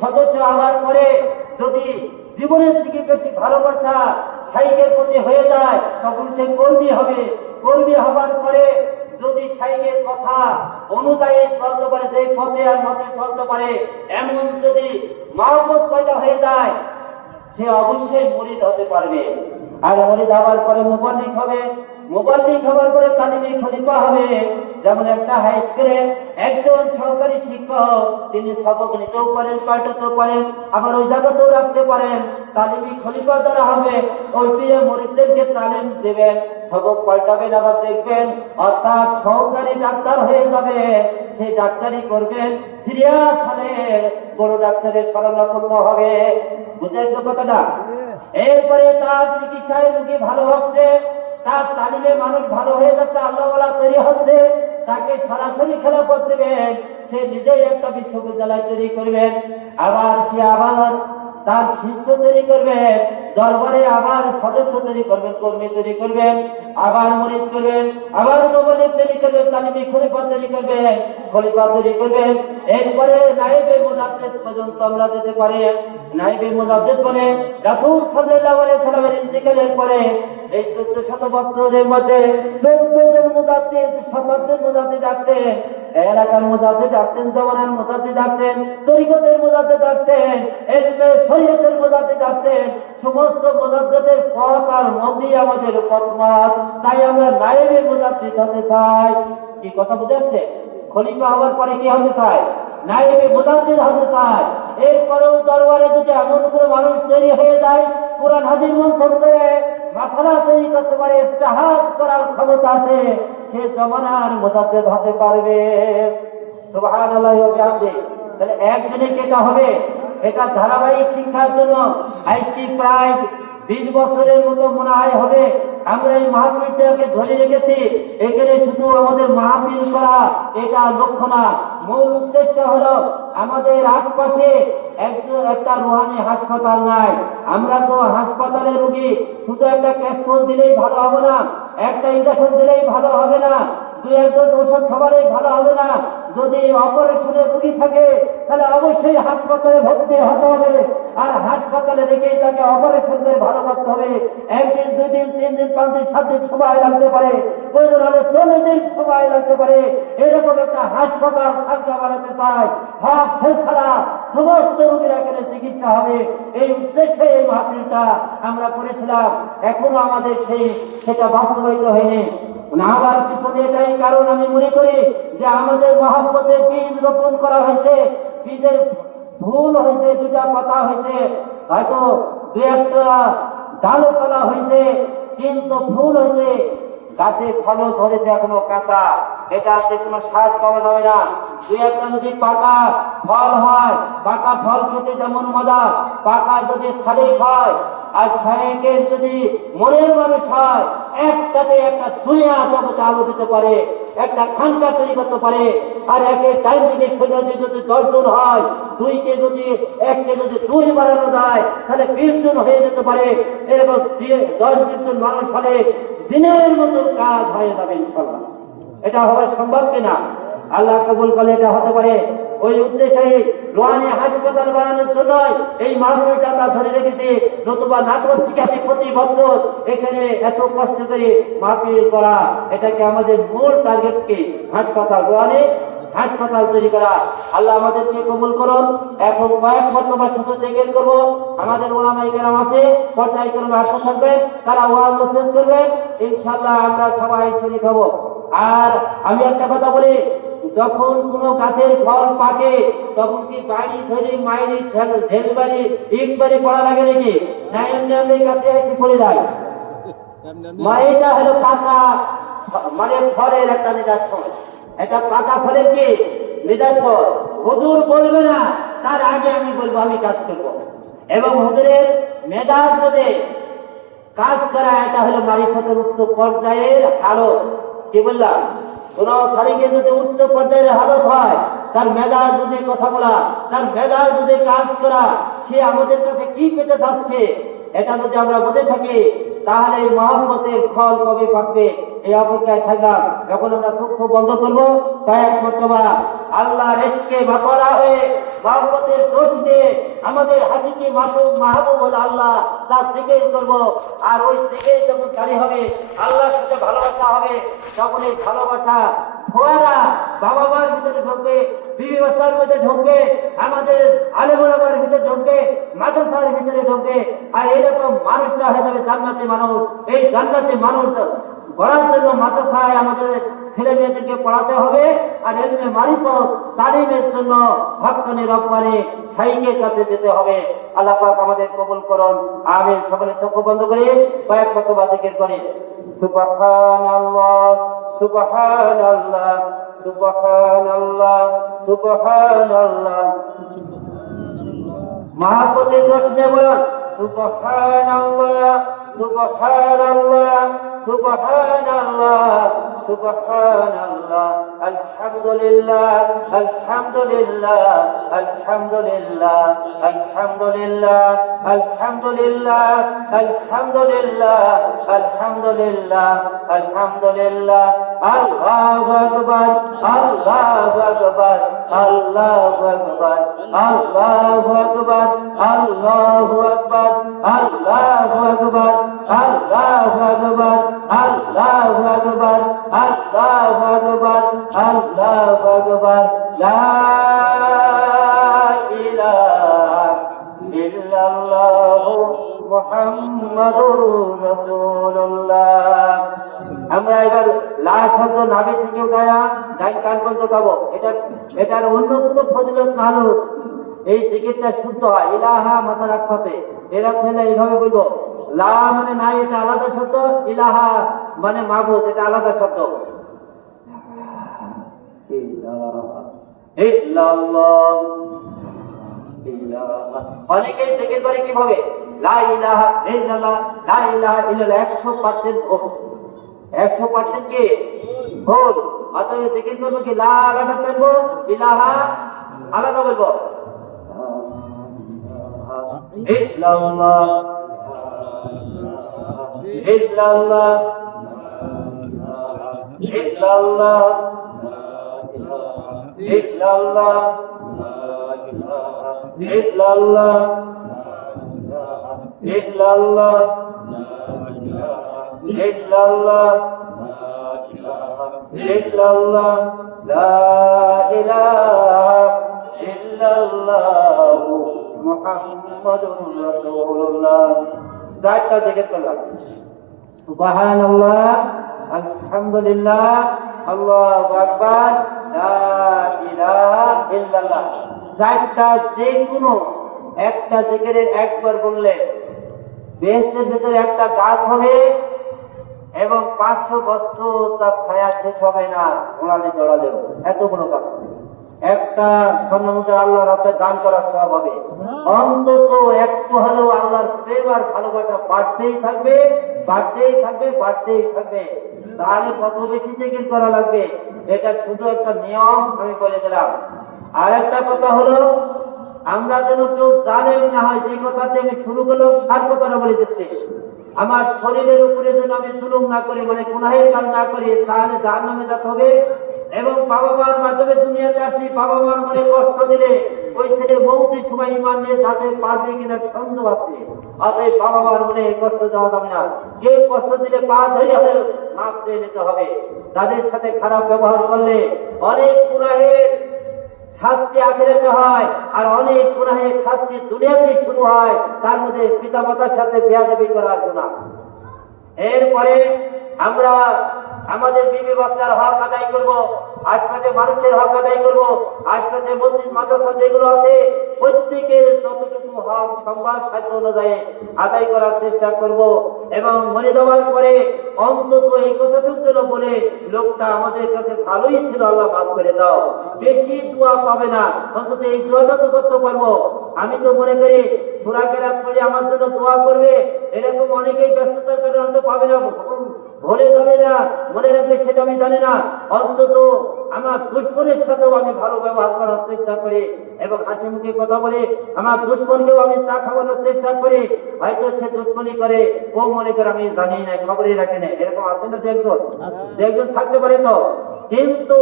সদস্য হওয়ার পরে যদি জীবনের থেকে বেশি ভালোবাসা শাইখের প্রতি হয়ে যায়, তখন সে কর্মী হবে। কর্মী হবার পরে যদি শাইখের কথা অনুযায়ী চলতে পারে, যে পথে আর মতে চলতে পারে, এমন যদি মহব্বত পয়দা হয়ে যায়, সে অবশ্যই মুরিদ হতে পারবে। আর মুরিদ হওয়ার পরে মুবাল্লিগ হবে। মুবাল্লিগ হওয়ার পরে তালিমি খলিফা হবে। যেমন একটা হাই স্কুলে একজন সহকারী শিক্ষক, তিনি সবক নিতেও পারেন, পাল্টাতেও পারেন, আবার ওই জায়গাতেও রাখতে পারেন। তালিমি খলিফা যারা হবে, ওই প্রিয় মুরিদদেরকে তালিম দেবেন, সবক পাল্টাবেন, আবার দেখবেন, অর্থাৎ সহকারী ডাক্তার হয়ে যাবে। সেই ডাক্তারি করবেন, সিরিয়াস হলে বড় ডাক্তারের শরণাপন্ন হবে। বুঝেন তো কথাটা? এরপরে তার চিকিৎসায় রোগী ভালো হচ্ছে, তার তালিমে মানুষ ভালো হয়ে যাচ্ছে, আল্লাহওয়ালা তৈরি হচ্ছে, তাকে সরাসরি খেলাফত দেবেন। সে নিজেই একটা বিশ্ববিদ্যালয় তৈরি করবেন, আবার সে আবার তার শিষ্য তৈরি করবেন, দরবারে আবার সদস্য তৈরি করবেন, কর্মী তৈরি করবেন, আবার মুরিদ করবেন, আবার মুবাল্লিগ তৈরি করবেন, তালিমি খলিফা তৈরি করবেন, খলিফা তৈরি করবেন। এরপরে নায়েবে মুজাদ্দিদ পর্যন্ত আমরা যেতে পারি। নায়েবে মুজাদ্দিদ বলে রাসূল সাল্লাল্লাহু আলাইহি সাল্লামের ইন্তিকালের পরে এই 1400 বছরের মধ্যে 14 জন মুজাদ্দিদ, শতাব্দীর মুজাদ্দিদ আসছেন, এলাকার মুজাদ্দিদ আসছেন, জমানার মুজাদ্দিদ আসছেন, তরিকতের মুজাদ্দিদ আসছেন, ইলমে শরীয়তের মুজাদ্দিদ আসছেন। সমস্ত মুজাদ্দিদের পথ আর মতই আমাদের পথমত। তাই আমরা নায়েবে মুজাদ্দিদ হতে চাই। কি কথা বুঝে আসছে? খলিফা হওয়ার পরে কি হতে চায়? নায়েবে মুজাদ্দিদ হতে চায়। এরপরেও দরবারে যদি এমন কোনো মানুষ তৈরি হয়ে যায়, কোরআন হাদিস মন্থন করে মাসালা তৈরি করতে পারে, ইজতিহাদ করার ক্ষমতা আছে, সে জমানার মুজাদ্দিদ হতে পারবে। সুবহানাল্লাহ ওয়া বিহামদিহি। তাহলে একদিনে কেটা হবে? এটা ধারাবাহিক শিক্ষার জন্য আজকে প্রায় 20 বছরের মতো মনে হয় হবে আমরা এই মাহফিলটাকে ধরে রেখেছি। এখানে শুধু আমাদের মাহফিল করা এটা লক্ষ্য না, মূল উদ্দেশ্য হলো আমাদের আশপাশে একটা রুহানি হাসপাতাল নাই। আমরা তো হাসপাতালের রোগী, শুধু একটা ক্যাপসুল দিলেই ভালো হবে না, একটা ইনজেকশন দিলেই ভালো হবে না, 2-1 ডোজ ওষুধ খাওয়ালেই ভালো হবে না। যদি অপারেশনের রোগী থাকে, তাহলে অবশ্যই হাসপাতালে ভর্তি হতে হবে। আর হাসপাতালে রেখেই তাকে অপারেশন করে ভালো করতে হবে। 1 দিন 2 দিন 3 দিন 5 দিন 7 দিন সময় লাগতে পারে, প্রয়োজন হলে 40 দিন সময় লাগতে পারে। এরকম একটা হাসপাতাল খাঁচা বানাতে চায়। হক ছাড়া সমস্ত রোগীর এখানে চিকিৎসা হবে, এই উদ্দেশ্যে এই মাহফিলটা আমরা করেছিলাম। এখনো আমাদের সেটা বাস্তবায়িত হয়নি। আমার পিছনে এটাই কারণ আমি মনে করি যে আমাদের মহব্বতে বীজ রোপণ করা হয়েছে, বীজের ফুল হয়েছে, 2টা পাতা হয়েছে, হয়তো 2-একটা ডালপালা হয়েছে, কিন্তু ফুল হয়েছে, গাছে ফলও ধরেছে এখনো কাঁচা। এটাতে কোনো স্বাদ পাওয়া যাবে না। 2-একটা যদি পাকা ফল হয়, পাকা ফল খেতে যেমন মজা, পাকা যদি শালিক হয় আর শালিকের যদি মনের মানুষ হয়, একটাতে একটা দুনিয়া জগতে আলো দিতে পারে, একটা খানকা তৈরি করতে পারে। আর একে টাইম থেকে শরীরে যদি 10 জন হয়, 2কে যদি 1কে যদি 2 বাড়ানো যায়, তাহলে 20 জন হয়ে যেতে পারে। এরকম 10-20 জন মানুষ হলে জিনের মতো কাজ হয়ে যাবে ইনশাল্লাহ। এটা হওয়া সম্ভব কিনা? আল্লাহ কবুল করলে এটা হতে পারে। ওই উদ্দেশ্যে রোহানি হাসপাতাল বানানোর জন্য এই মাহফিলটা আমরা ধরে রেখেছি। নতুবা নাটক শিখাচ্ছি প্রতি বছর এখানে এত কষ্ট করে মাহফিল করা, এটাকে আমাদের মূল টার্গেটকে রোহানি হাসপাতাল তৈরি করা। আল্লাহ আমাদেরকে কবুল করুন। এখন কয়েক বর্তবা শুধু জিকির করবো। আমাদের ওলামায়ে কেরাম আছে, পর্যায় ক্রমে আসতে থাকবেন, তারা ওয়াজ নসিহত করবেন। ইনশাআল্লাহ আমরা সবাই শরীক হব। আর আমি একটা কথা বলি, যখন কোনো গাছের ফল পাকে তখন কি বাড়ি ধরে মায়ের ঢেলবাড়ি ইটবাড়ি পড়া লাগে নাকি? না এমনি এমনি কাছে এসে পড়ে যায়? এটা হলো পাকা মানে ফলের একটা নিদর্শন। এটা পাকা ফলের কি নিদর্শন? হুজুর বলবে না, তার আগে আমি বলবো আমি কাজ করবো। এবং হুজুরের মেধার মধ্যে কাজ করা, এটা হলো মারিফতের উচ্চ পর্যায়ের হালত। কি বললাম? কোন শারীকে যদি উচ্চ পর্যায়ের হালত হয়, তার মেধা যদি কথা বলা, তার মেধা যদি কাজ করা, সে আমাদের কাছে কি পেতে চাচ্ছে, এটা যদি আমরা বুঝে থাকি, তাহলে এই মহব্বতের ফল কবে পাকবে এই অপেক্ষায় থাকলাম। এখন আমরা চক্ষু বন্ধ করবো, কয়েক মর্তবা আল্লাহর ইশকে মাতোয়ারা হয়ে মহব্বতের দোষ নিয়ে আমাদের হাজিকে মাহবুব হল আল্লাহ, তার জিকির করবো। আর ওই জিকির যখন জারি হবে, আল্লাহর সাথে ভালোবাসা হবে, তখন এই ভালোবাসা ফোয়ারা বাবা মার ভিতরে ঢুকবে, বিবি বাচ্চার মধ্যে ঢুকবে, আমাদের আলেমুলামার ভিতরে ঢুকবে, মাদ্রাসার ভিতরে ঢুকবে। আর এইরকম মানুষটা হয়ে যাবে জান্নাতি মানুষ। এই জান্নাতি মানুষ গড়ার জন্য মাদ্রাসায় আমাদের ছেলে মেয়েদেরকে পড়াতে হবে। আর ইলমে মারিফত তালিমের জন্য হক্কানি রব্বানি শাইখের কাছে যেতে হবে। আল্লাহ পাক আমাদের কবুল করুন, আমিন। সকলে চক্ষু বন্ধ করে কয়েক মর্তবা জিকির করি। সুবহানাল্লাহ সুবহানাল্লাহ সুবহানাল্লাহ সুবহানাল্লাহ। মহব্বতের দোষ নিয়ে বলুন সুবহানাল্লাহ সুবহানাল্লাহ সুবহানাল্লাহ সুবহানাল্লাহ। আলহামদুলিল্লাহ আলহামদুলিল্লাহ আলহামদুলিল্লাহ আলহামদুলিল্লাহ আলহামদুলিল্লাহ আলহামদুলিল্লাহ আলহামদুলিল্লাহ আলহামদুলিল্লাহ। আল্লাহু আকবার আল্লাহু আকবার আল্লাহু আকবার আল্লাহু আকবার আল্লাহু আকবার আল্লাহু আকবার আল্লাহু আকবার আল্লাহু আকবার আল্লাহু আকবার আল্লাহু আকবার। লা ইলাহা ইল্লাল্লাহু মুহাম্মাদুর রাসূলুল্লাহ। আমরা এবার লা শব্দ নাভি থেকে উঠায়া ডাইন কান পর্যন্ত পাবো। এটার অন্য কোনো ফজিলত না হলো এই জিকিরটা শুদ্ধ হয়। ইলাহা মাথা রাখতে এরকম হলে এইভাবে বলবো, লা মানে নাই, এটা আলাদা শব্দ। ইলাহা মানে মাবুদ, এটা আলাদা শব্দ। অনেকেই জিকির করে কিভাবে, লা ইলাহা ইল্লাল্লাহ, লা ইলাহা ইল্লাল্লাহ 100% ভুল, 100% কি ভুল। অতএব জিকির করবো কি, লা আলাদা করবো, ইলাহা আলাদা বলবো। ইল্লাল্লাহ ইল্লাল্লাহ ইল্লাল্লাহ ইল্লাল্লাহ ইল্লাল্লাহ ইল্লাল্লাহ ইল্লাল্লাহ ইল্লাল্লাহ লা ইলাহা ইল্লাল্লাহ মুহাম্মাদুর রাসূলুল্লাহ। চারটা জিকির করলাম, সুবহানাল্লাহ, আলহামদুলিল্লাহ, আল্লাহু আকবার, লা ইলাহা ইল্লাল্লাহ। চারটা যে কোনো একটা জিকিরের একবার বললে বেহেশতের ভিতরে একটা গাছ হবে এবং 500 বছর তার ছায়া শেষ হবে না, ওড়ালে জড়ালে এত বড় গাছ হবে। একটা স্বর্ণমুদ্রা আল্লাহ রাতে দান করার সওয়াব হবে। অন্তত একটু হলেও আল্লাহর প্রেম আর ভালোবাসা বাড়তেই থাকবে, বাড়তেই থাকবে, বাড়তেই থাকবে। তাহলে কত বেশি জিকির করা লাগবে, এটা শুধু একটা নিয়ম আমি বলে দিলাম। আর একটা কথা হলো, আমরা যেন কেউ জালেম না হয়, যে কথাতে আমি শুরু করলাম সার কথাটা বলে দিচ্ছি। আমার শরীরের উপরে যেন আমি জুলুম না করি, মানে গুনাহের কাজ না করি, তাহলে জাহান্নামে যেতে হবে। এবং বাবা মার মাধ্যমে দুনিয়াতে আসছি, বাবা মার মনে কষ্ট দিলে ওই ছেলে মৌতের সময় ইমান নিয়ে যাতে পারবে কিনা সন্দেহ আছে। অতএব বাবা মার মনে কষ্ট দেওয়া যাবে না। কেউ কষ্ট দিলে পা ধরে হলে মাপ দিয়ে নিতে হবে। তাদের সাথে খারাপ ব্যবহার করলে অনেক গুনাহের শাস্তি আখিরাতে হয়, আর অনেক গুনাহের শাস্তি দুনিয়াতেই শুরু হয়। তার মধ্যে পিতামাতার সাথে বেয়াদবি করার গুনাহ। এরপরে আমরা আমাদের বিবি বাচ্চার হক আদায় করব, আশপাশে মানুষের হক আদায় করব, আশপাশে মসজিদ মাদ্রাসা যেগুলো আছে প্রত্যেকের যতটুকু হক সম্মান সাধ্য অনুযায়ী আদায় করার চেষ্টা করব। এবং মরে যাওয়ার পরে অন্তত এই কথাটুকু যেন বলে, লোকটা আমাদের কাছে ভালোই ছিল, আল্লাহ মাফ করে দাও। বেশি দোয়া পাবে না, অন্তত এই দোয়াটা তো করতে পারবো। আমি তো মনে করি সূরা কেরাত পড়ে আমার জন্য দোয়া করবে, এরকম অনেকেই ব্যস্ততার কারণে হয়তো পাবে না, ভুলে যাবে না, মনে রাখবে সেটা আমি জানি না। অন্তত আমার দুশ্মনের সাথেও আমি ভালো ব্যবহার করার চেষ্টা করি এবং হাসি মুখে কথা বলে আমার দুশ্মনকেও আমি চা খাওয়ানোর চেষ্টা করি। হয়তো সে দুশ্মনী করে, ও মনে করে আমি জানি না, খবরই রাখি না, এরকম আছে না দেখবেন থাকতে পারে তো। কিন্তু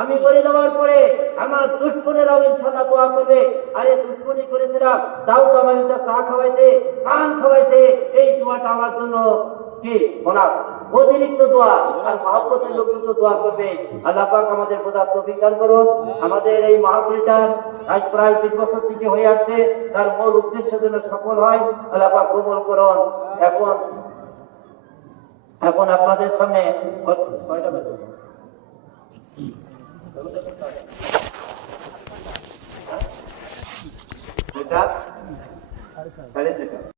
আমি করে দেওয়ার পরে আমার দুশ্মনেরাও ইনশাআল্লাহ দোয়া করবে, আরে দুশ্মনী করেছিলাম তাও তো আমার একটা চা খাওয়াইছে, পান খাওয়াইছে, এই দোয়াটা আমার জন্য কি বোনাস, অতিরিক্ত দোয়া। আর মহব্বতের লোকগুলো দোয়া করবে। আল্লাহ পাক আমাদের বোঝার তৌফিক দান করুন। আমাদের এই মাহফিলটা আজ প্রায় 20 বছর থেকে হয়ে আসছে, তার মূল উদ্দেশ্য যেন সফল হয়, আল্লাহ পাক কবুল করুন। এখন আপনাদের সামনে কয়টা বাজে? এটা 2:30।